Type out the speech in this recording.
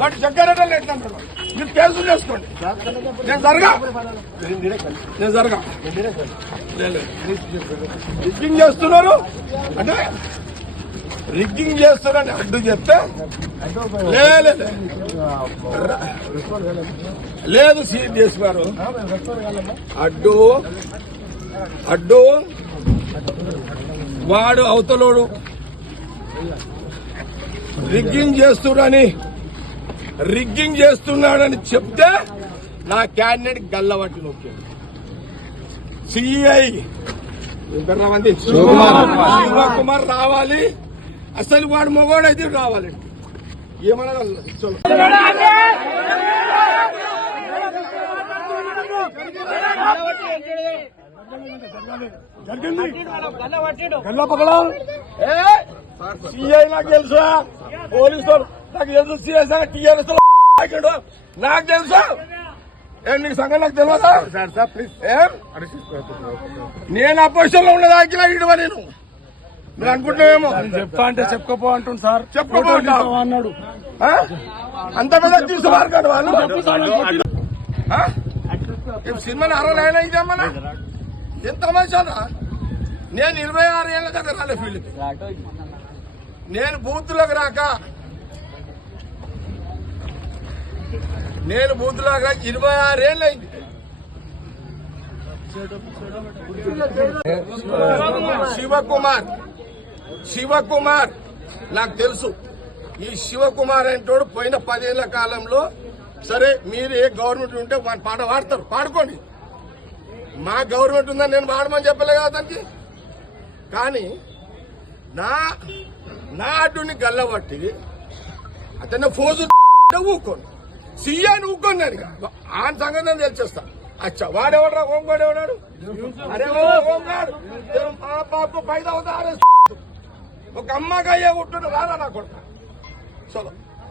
వాటి చక్కెరలు ఎట్లంటారు మీరు కేసులు చేసుకోండి. నేను జరగా రిగ్గింగ్ చేస్తున్నారు అంటే రిగ్గింగ్ చేస్తున్నారని అడ్డు చెప్తే లేదు సీఎస్ గారు అడ్డు వాడు అవతలోడు రిగ్గింగ్ చేస్తున్నాడని చెప్తే నా క్యాండిడేట్ గల్లవట్టి నొక్కాడు. సిఐ శివకుమార్ రావాలి. అసలు వాడు మొగోడైతే రావాలి. ఏమన్నా సిఐ నాకు తెలుసా, పోలీసు నాకు తెలుసు, సిఎస్ టీఆర్ఎస్ నాకు తెలుసా. నీకు సంఘం నాకు తెలియదా? నేను అపోజిషన్ లో ఉన్నది ఆగిలా ఇడవ నేను మీరు అనుకుంటున్నామేమో. చెప్తా అంటే చెప్పుకోపో అంటుంది సార్. చెప్పుకోపో అన్నాడు. అంత పెద్ద తీసుకున్నారు కాదు వాళ్ళు. సినిమాని అరవైనా ఇదేమన్నా ఎంత తమాషానా. నేను 26 ఏళ్ళ కదా రాలే ఫీల్డ్. నేను బూత్లోకి రాక 26 ఏళ్ళు అయింది. శివకుమార్ నాకు తెలుసు. ఈ శివకుమార్ అంటోడు పోయిన 10 ఏళ్ల కాలంలో సరే మీరు ఏ గవర్నమెంట్ ఉంటే పాట పాడతారు, పాడుకోండి. మా గవర్నమెంట్ ఉందని నేను పాడమని చెప్పలే కదా దానికి. కానీ నా అడ్డుని గల్లబట్టి అతన్ని ఫోజు ఊక్కోండి, సీఐని ఊక్కోండి. నేను ఆయన సంగతి నేను తెలిచేస్తా. అచ్చా వాడెవడరా హోంగాడు ఎవడాడు? అరే హోంగాడు మా బాబు 5 అవుతా. ఒక అమ్మగా అయ్యే ఉంటున్నా రాదా నా కొడుకు. చలో.